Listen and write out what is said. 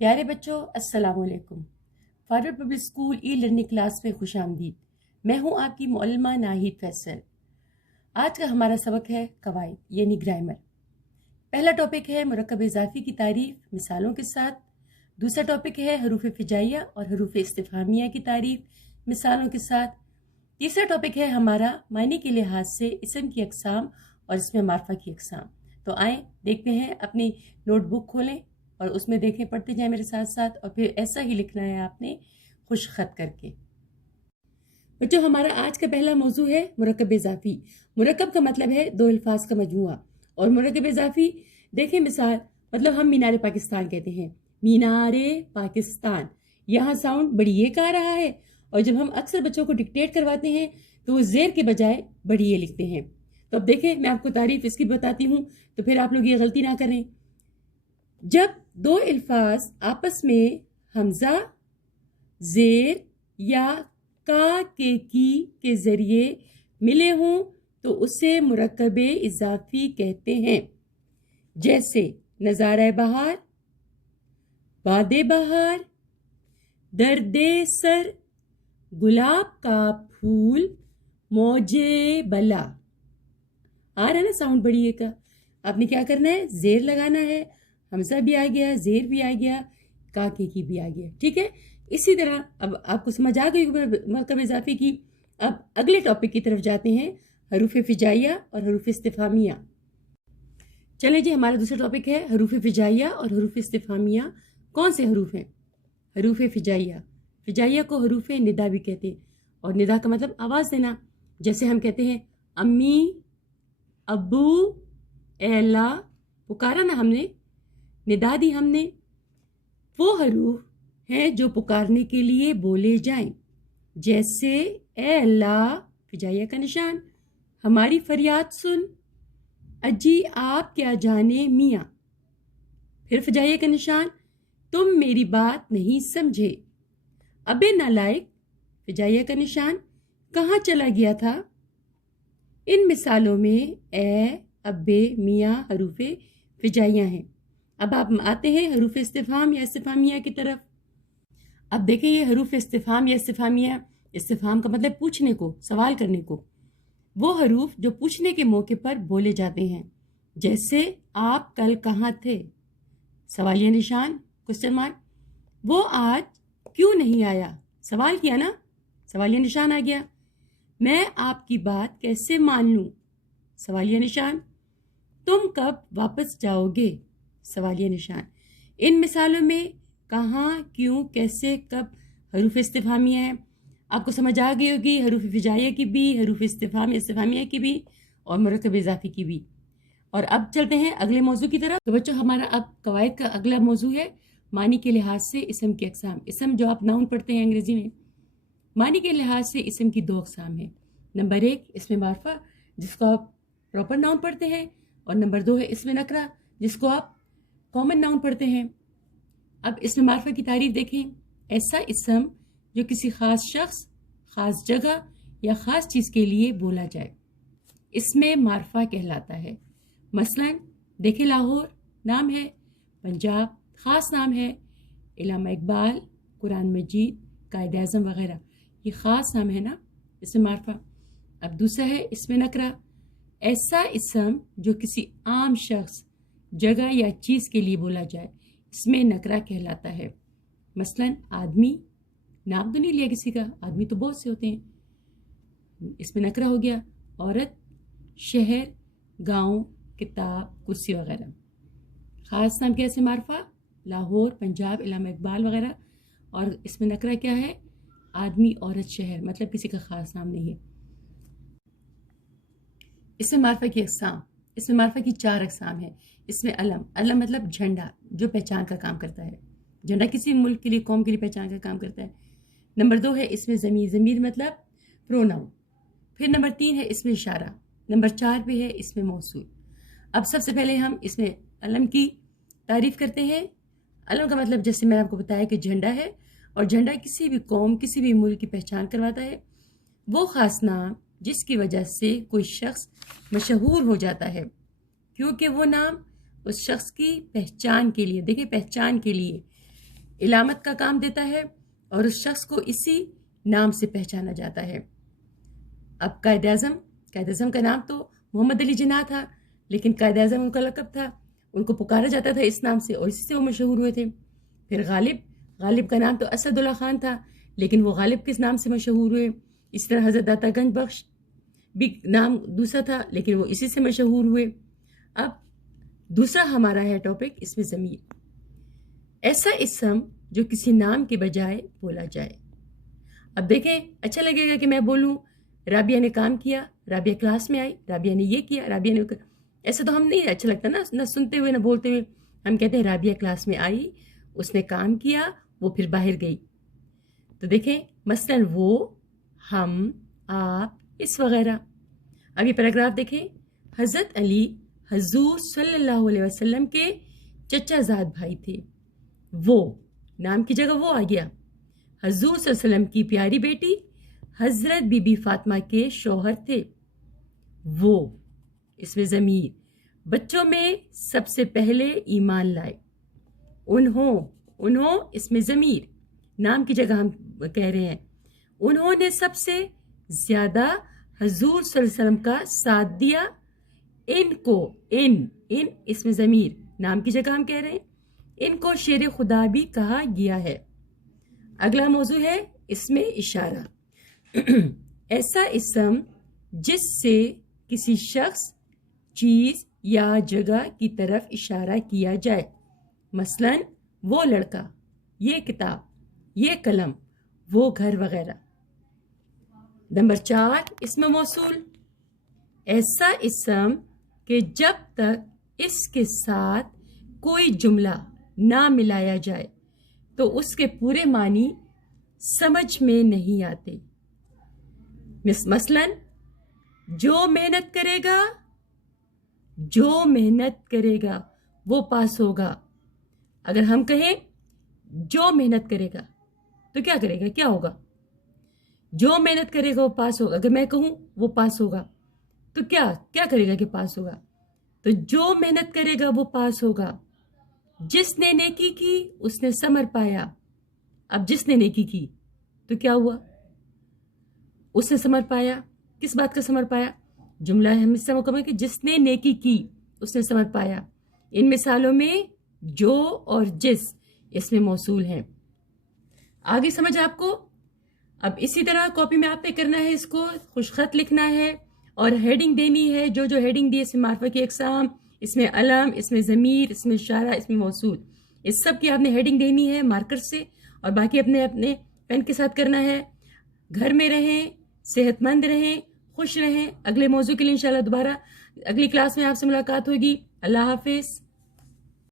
پیارے بچوں السلام علیکم۔ Forward public school e learning class میں خوش آمدید۔ میں ہوں آپ کی معلمہ ناہید فیصل۔ آج کا ہمارا سبق ہے قواعد یعنی گرامر۔ پہلا ٹاپک ہے مرکب اضافی کی تعریف مثالوں کے ساتھ۔ دوسرا ٹاپک ہے حروف فجائیہ اور حروف استفہامیہ کی تعریف مثالوں کے ساتھ۔ تیسرا ٹاپک ہے ہمارا معنی کے لحاظ سے اسم کی اقسام اور اسم معرفہ کی اقسام۔ تو آئیں دیکھتے ہیں، اپنی نوٹ بک کھولیں اور اس میں دیکھیں، پڑھتے جائیں میرے ساتھ ساتھ، اور پھر ایسا ہی لکھنا ہے آپ نے خوش خط کر کے۔ بچوں ہمارا آج کا پہلا موضوع ہے مرکب اضافی۔ مرکب کا مطلب ہے دو الفاظ کا مجموعہ، اور مرکب اضافی دیکھیں مثال، مطلب ہم مینار پاکستان کہتے ہیں، مینار پاکستان، یہاں ساؤنڈ بڑی یہ کا آ رہا ہے، اور جب ہم اکثر بچوں کو ڈکٹیٹ کرواتے ہیں تو وہ زیر کے بجائے بڑی یہ لکھتے ہیں۔ تو اب دیکھیں میں آپ کو تعریف اس کی بتاتی ہوں تو پھر آپ لوگ یہ غلطی نہ کریں۔ جب دو الفاظ آپس میں حمزہ، زیر یا کا کے ذریعے ملے ہوں تو اسے مرکب اضافی کہتے ہیں، جیسے نظارہ بہار، باد بہار، درد سر، گلاب کا پھول، موج بلا۔ آ رہا ہے نا ساؤنڈ بڑی یہ کا؟ آپ نے کیا کرنا ہے، زیر لگانا ہے، حمزہ بھی آ گیا، زیر بھی آ گیا، کاکے کی بھی آ گیا، ٹھیک ہے۔ اسی طرح اب آپ کو سمجھ آ گئی مرکب اضافی کی۔ اب اگلے ٹاپک کی طرف جاتے ہیں، حروف فجائیہ اور حروف استفہامیہ۔ چلیں جی، ہمارا دوسرا ٹاپک ہے حروف فجائیہ اور حروف استفہامیہ۔ کون سے حروف ہیں؟ حروف فجائیہ، فجائیہ کو حروف ندا بھی کہتے ہیں، اور ندا کا مطلب آواز دینا، جیسے ہم کہتے ہیں امی، ابو، اے اللہ، پکارا نا ہم نے، ندا دی ہم نے۔ وہ حروف ہیں جو پکارنے کے لیے بولے جائیں، جیسے اے اللہ، فجائیہ کا نشان، ہماری فریاد سن، اجی آپ کیا جانے میاں، پھر فجائیہ کا نشان، تم میری بات نہیں سمجھے، ابے نالائق، فجائیہ کا نشان، کہاں چلا گیا تھا۔ ان مثالوں میں اے، ابے، میاں حروف فجائیہ ہیں۔ اب آپ آتے ہیں حروف استفہام یا استفہامیہ کی طرف۔ اب دیکھیں یہ حروف استفہام یا استفہامیہ، استفہام کا مطلب پوچھنے کو، سوال کرنے کو، وہ حروف جو پوچھنے کے موقع پر بولے جاتے ہیں، جیسے آپ کل کہاں تھے، سوالیہ نشان، کوسچن مارک، وہ آج کیوں نہیں آیا، سوال کیا نا، سوالیہ نشان آ گیا، میں آپ کی بات کیسے مان لوں، سوالیہ نشان، تم کب واپس جاؤ گے، سوالیہ نشان۔ ان مثالوں میں کہاں، کیوں، کیسے، کب حروف استفہامیہ ہیں۔ آپ کو سمجھ آ گئی ہوگی حروف فجائیہ کی بھی، حروف استفہام استفہامیہ کی بھی، اور مرکب اضافی کی بھی۔ اور اب چلتے ہیں اگلے موضوع کی طرف۔ تو بچوں ہمارا اب قواعد کا اگلا موضوع ہے معنی کے لحاظ سے اسم کی اقسام۔ اسم جو آپ ناؤن پڑھتے ہیں انگریزی میں، معنی کے لحاظ سے اسم کی دو اقسام ہیں۔ نمبر 1 اسم معرفہ، جس کو آپ پراپر ناؤن پڑھتے ہیں، اور نمبر 2 ہے اسم نکرہ، جس کو آپ کامن ناؤن پڑھتے ہیں۔ اب اسم معرفہ کی تعریف دیکھیں، ایسا اسم جو کسی خاص شخص، خاص جگہ یا خاص چیز کے لیے بولا جائے، اسم معرفہ کہلاتا ہے۔ مثلا دیکھیں لاہور نام ہے، پنجاب خاص نام ہے، علامہ اقبال، قرآن مجید، قائد اعظم وغیرہ، یہ خاص نام ہے نا، اسم معرفہ۔ اب دوسرا ہے اسم نکرہ، ایسا اسم جو کسی عام شخص، جگہ یا چیز کے لیے بولا جائے، اسم نکرہ کہلاتا ہے۔ مثلا آدمی، نام تو نہیں لیا کسی کا، آدمی تو بہت سے ہوتے ہیں، اسم نکرہ ہو گیا۔ عورت، شہر، گاؤں، کتاب، کرسی وغیرہ۔ خاص نام کیا اسم معرفہ، لاہور، پنجاب، علامہ اقبال وغیرہ، اور اسم نکرہ کیا ہے، آدمی، عورت، شہر، مطلب کسی کا خاص نام نہیں ہے۔ اسم معرفہ کی اقسام، اسم معرفہ کی 4 اقسام ہیں۔ اسم علم، علم مطلب جھنڈا، جو پہچان کا کام کرتا ہے، جھنڈا کسی ملک کے لیے، قوم کے لیے پہچان کا کام کرتا ہے۔ نمبر 2 ہے اسم ضمیر، ضمیر مطلب پروناؤن۔ پھر نمبر 3 ہے اسم اشارہ، نمبر 4 پہ ہے اسم موصول۔ اب سب سے پہلے ہم اسم علم کی تعریف کرتے ہیں۔ علم کا مطلب جیسے میں آپ کو بتایا کہ جھنڈا ہے، اور جھنڈا کسی بھی قوم، کسی بھی ملک کی پہچان کرواتا ہے۔ وہ خاص نام جس کی وجہ سے کوئی شخص مشہور ہو جاتا ہے، کیونکہ وہ نام اس شخص کی پہچان کے لیے، دیکھیں پہچان کے لیے علامت کا کام دیتا ہے اور اس شخص کو اسی نام سے پہچانا جاتا ہے۔ اب قائد اعظم کا نام تو محمد علی جناح تھا، لیکن قائد اعظم ان کا لقب تھا، ان کو پکارا جاتا تھا اس نام سے اور اسی سے وہ مشہور ہوئے تھے۔ پھر غالب کا نام تو اسد اللہ خان تھا، لیکن وہ غالب کس نام سے مشہور ہوئے۔ اس طرح حضرت داتا گنج بخش بھی نام دوسرا تھا، لیکن وہ اسی سے مشہور ہوئے۔ اب دوسرا ہمارا ہے ٹاپک، اس میں ضمیر، ایسا اسم جو کسی نام کے بجائے بولا جائے۔ اب دیکھیں، اچھا لگے گا کہ میں بولوں رابعہ نے کام کیا، رابعہ کلاس میں آئی، رابعہ نے یہ کیا، رابعہ نے ایسا تو ہم نہیں اچھا لگتا نا، نہ سنتے ہوئے نہ بولتے ہوئے۔ ہم کہتے ہیں رابعہ کلاس میں آئی، اس نے کام کیا، وہ پھر باہر گئی۔ تو دیکھیں مثلاً وہ، ہم، آپ، اس وغیرہ۔ اب یہ پیراگراف دیکھیں، حضرت علی حضور صلی اللہ علیہ وسلم کے چچا زاد بھائی تھے۔ وہ نام کی جگہ وہ آ گیا۔ حضور صلی اللہ علیہ وسلم کی پیاری بیٹی حضرت بی بی فاطمہ کے شوہر تھے۔ وہ، اس میں ضمیر، بچوں میں سب سے پہلے ایمان لائے۔ انہوں، اس میں ضمیر، نام کی جگہ ہم کہہ رہے ہیں، انہوں نے سب سے زیادہ حضور صلی اللہ علیہ وسلم کا ساتھ دیا۔ ان کو، ان اس میں ضمیر، نام کی جگہ ہم کہہ رہے ہیں، ان کو شیر خدا بھی کہا گیا ہے۔ اگلا موضوع ہے اس میں اشارہ۔ ایسا اسم جس سے کسی شخص، چیز یا جگہ کی طرف اشارہ کیا جائے، مثلاً وہ لڑکا، یہ کتاب، یہ قلم، وہ گھر وغیرہ۔ نمبر 4، اسم موصول، ایسا اسم کہ جب تک اس کے ساتھ کوئی جملہ نہ ملایا جائے تو اس کے پورے معنی سمجھ میں نہیں آتے۔ مثلاً جو محنت کرے گا وہ پاس ہوگا۔ اگر ہم کہیں جو محنت کرے گا تو کیا کرے گا، کیا ہوگا؟ جو محنت کرے گا وہ پاس ہوگا۔ اگر میں کہوں وہ پاس ہوگا تو کیا کرے گا کہ پاس ہوگا؟ تو جو محنت کرے گا وہ پاس ہوگا۔ جس نے نیکی کی اس نے ثمر پایا۔ اب جس نے نیکی کی تو کیا ہوا؟ اس نے ثمر پایا۔ کس بات کا ثمر پایا؟ جملہ ہے ہم اس سے مکمل کہ جس نے نیکی کی اس نے ثمر پایا۔ ان مثالوں میں جو اور جس اس میں موصول ہیں۔ آگے سمجھ آپ کو؟ اب اسی طرح کاپی میں آپ نے کرنا ہے، اس کو خوش خط لکھنا ہے اور ہیڈنگ دینی ہے۔ جو ہیڈنگ دی، اس میں معرفہ کی اقسام، اس میں علم، اس میں ضمیر، اس میں اشارہ، اس میں موصول، اس سب کی آپ نے ہیڈنگ دینی ہے مارکر سے، اور باقی اپنے پین کے ساتھ کرنا ہے۔ گھر میں رہیں، صحت مند رہیں، خوش رہیں۔ اگلے موضوع کے لیے انشاءاللہ دوبارہ اگلی کلاس میں آپ سے ملاقات ہوگی۔ اللہ حافظ۔